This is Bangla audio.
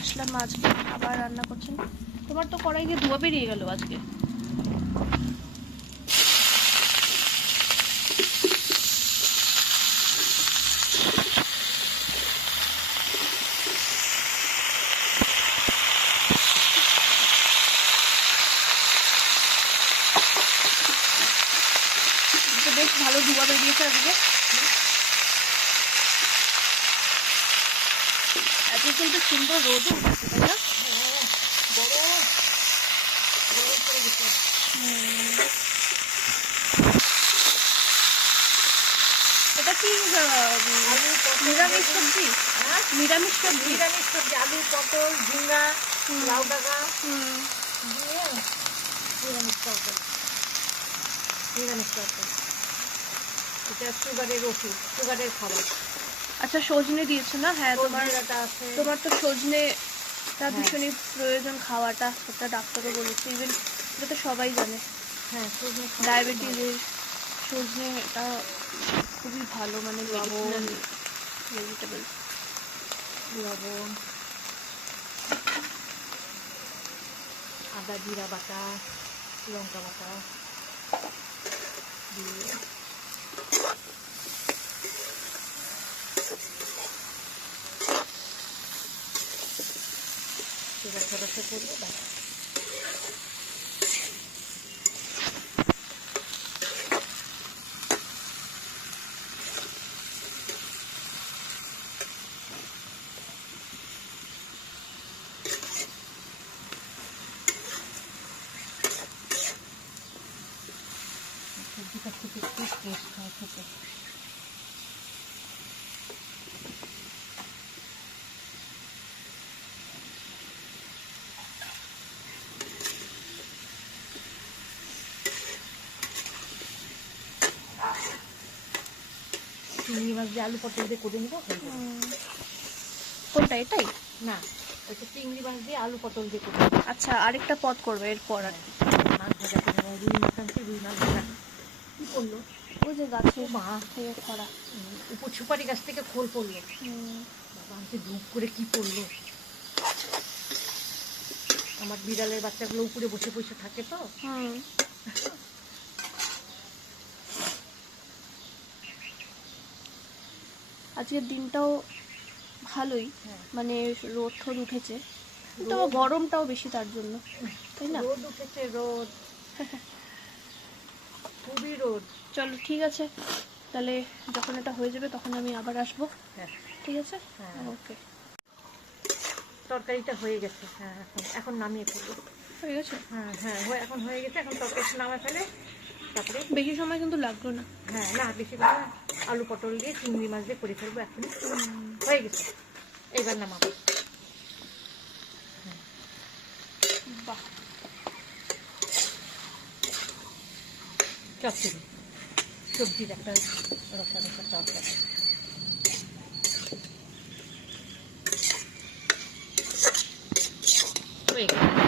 আসলাম আজকে আবার রান্না করছেন। তোমার তো কড়াই গিয়ে ধোয়া বেরিয়ে গেল আজকে। বেশ ভালো ধোয়া বেরিয়েছে আজকে। আজকে কিন্তু সুন্দর রোদও উঠেছে, তাই না? এটা কি নিরামিষ সবজি? নিরামিষ সবজি, নিরামিষ সবজি, আলু, পটল, ঝিঙ্গা, লাউ ডাঁটা দিয়ে নিরামিষ তরকারি। নিরামিষ তরকারি, এটা সুগারের ওষুধ, সুগারের খাবার। আচ্ছা, সজনে দিয়েছো না? হ্যাঁ, তোমার তো সজনে তা ভীষণই প্রয়োজন খাওয়াটা, সেটা ডাক্তারও বলেছে। ইভেন এটা তো সবাই জানে। হ্যাঁ, সজনে ডায়াবেটিসের সজনে এটা খুবই ভালো, মানে লবণ, ভেজিটেবল। লবণ, আদা জিরা বাটা, লঙ্কা বাটা দিয়ে ছোটো করে বাটা। সবজিটা খেতে খুব টেস্ট হয় খেতে। চিংড়ি মাছ দিয়ে আলু পটল দিয়ে করে নিবো। কোনটা, এটাই? না, ওইটা চিংড়ি মাছ দিয়ে আলু পটল দিয়ে করে। আচ্ছা, আরেকটা পদ করবে এরপর। আর মাছ ভাজা করে নেবো। রুই মাছ আনছি, রুই মাছ ভাজা। কি করলো? ওই যে গাছে মা থেকে খরা, উপর সুপারি গাছ থেকে খোল পড়লো। বাবা আমাকে ধূপ করে কি পড়লো। আমার বিড়ালের বাচ্চাগুলো উপরে বসে বসে থাকে তো। আজকের দিনটাও ভালোই, মানে রোদ ঠোদ উঠেছে, কিন্তু আবার গরমটাও বেশি তার জন্য, তাই না? রোদ উঠেছে, রোদ খুবই রোদ। চলো ঠিক আছে, তাহলে যখন এটা হয়ে যাবে তখন আমি আবার আসবো। হ্যাঁ, ঠিক আছে। হ্যাঁ, ওকে। তরকারিটা হয়ে গেছে। হ্যাঁ, এখন নামিয়ে ফেলবো। হয়ে গেছে? হ্যাঁ হ্যাঁ, এখন হয়ে গেছে। এখন তরকারিটা নামা ফেলে তারপরে। বেশি সময় কিন্তু লাগলো না। হ্যাঁ, না বেশি করে আলু পটল দিয়ে চিংড়ি মাছ দিয়ে করে ফেলবো। এখন হয়ে গেছে, এইবার নামাবো। বাহ, চচ্চড়ি, সবজির একটা রসা রসা তরকারি। হয়ে গেছে।